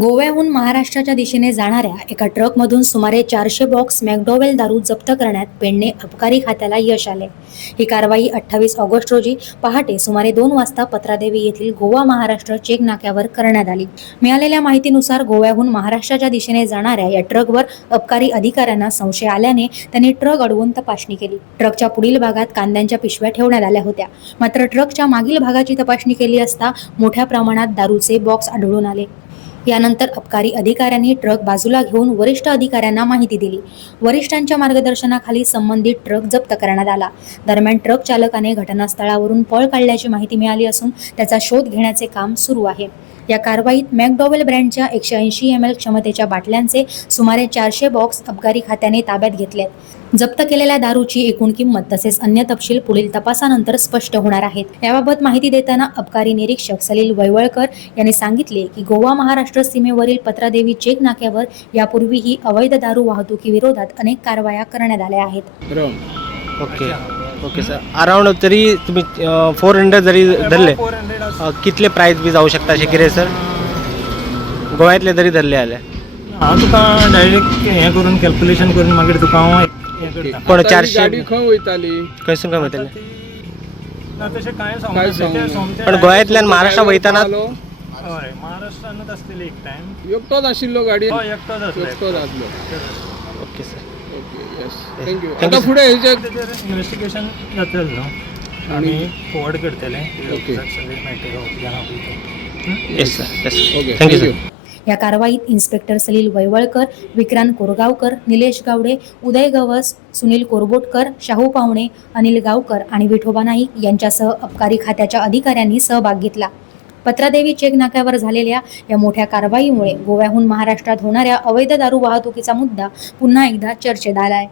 गोव्याहून महाराष्ट्राच्या दिशेने जाणाऱ्या एका ट्रकमधून सुमारे 400 बॉक्स मॅकडॉवेल दारू जप्त करण्यात पेडणे अबकारी खात्याला यश आले. ही कारवाई 28 ऑगस्ट रोजी पहाटे सुमारे 2 वाजता पत्रादेवी येथील गोवा महाराष्ट्र चेक नाक्यावर करण्यात आली. मिळालेल्या माहितीनुसार गोव्याहून महाराष्ट्राच्या दिशेने जाणाऱ्या या ट्रकवर अबकारी अधिकाऱ्यांना संशय आल्याने त्यांनी ट्रक अडवून तपासणी केली. ट्रकच्या पुढील भागात कांद्यांच्या पिशव्या ठेवण्यात आल्या होत्या. मात्र ट्रकच्या मागील भागाची तपासणी केली असता मोठ्या प्रमाणात दारूचे बॉक्स आढळून आले. यानंतर अबकारी अधिकाऱ्यांनी ट्रक बाजूला घेऊन वरिष्ठ अधिकाऱ्यांना माहिती दिली. वरिष्ठांच्या मार्गदर्शनाखाली संबंधित ट्रक जप्त करण्यात आला. दरम्यान ट्रक चालकाने घटनास्थळावरून पळ काढल्याची माहिती मिळाली असून त्याचा शोध घेण्याचे काम सुरू आहे. या कारवाईत मॅकडॉवेल ब्रँडच्या 180 ml क्षमतेच्या बाटल्यांचे सुमारे 400 बॉक्स अबकारी खात्याने ताब्यात घेतलेत. जप्त केलेल्या दारूची एकूण किंमत तसेच अन्य तपशील पुढील तपासानंतर स्पष्ट होणार आहेत. याबाबत माहिती देताना अबकारी निरीक्षक सलील वैवळकर यांनी सांगितले की गोवा महाराष्ट्र सीमेवरील पत्रादेवी चेक नाक्यावर यापूर्वीही अवैध दारू वाहतुकीविरोधात अनेक कारवाया करण्यात आल्या आहेत. Okay sir. अराउंड तरी तुम्ही 400 जरी धरले कितले प्राइस बी जाऊ शकता अशें कितें सर? गोव्यातले जरी धरले जाल्यार हांव तुका डायरेक्ट हें करून कॅल्क्युलेशन करून मागीर तुका हांव हें करता. पण 400 गाडी खंय वयताली? खंयसून खंय वयतले? तशें कांय काय सांगना. सांगू? पण गोव्यातल्यान महाराष्ट्रा वयताना हय महाराष्ट्रानूच आसलेली एक टायम. एकटोच आशिल्लो गाडी? हय एकटोच आसलो. एकटोच आसलो. Okay sir. Okay, yes. Thank you. Thank आता you, फुडें हेचे तेजेर इन्व्हेस्टिगेशन जातलें न्हू आमी फॉवर्ड करतले. ओके. सगळी म्हायती गावतली. Yes sir. Yes. Okay, thank you thank you. Sir. या कारवाईत इन्स्पेक्टर सलील वैवळकर, विक्रांत कोरगावकर, निलेश गावडे, उदय गवस, सुनील कोरबोटकर, शाहू पावणे, अनिल गावकर आणि विठोबा नाईक यांच्यासह अबकारी खात्याच्या अधिकाऱ्यांनी सहभाग घेतला. पत्रादेवी चेक नाक्यावर झालेल्या या मोठ्या कारवाईमुळे गोव्याहून महाराष्ट्रात होणाऱ्या अवैध दारू वाहतुकीचा मुद्दा पुन्हा एकदा चर्चेत आलाय.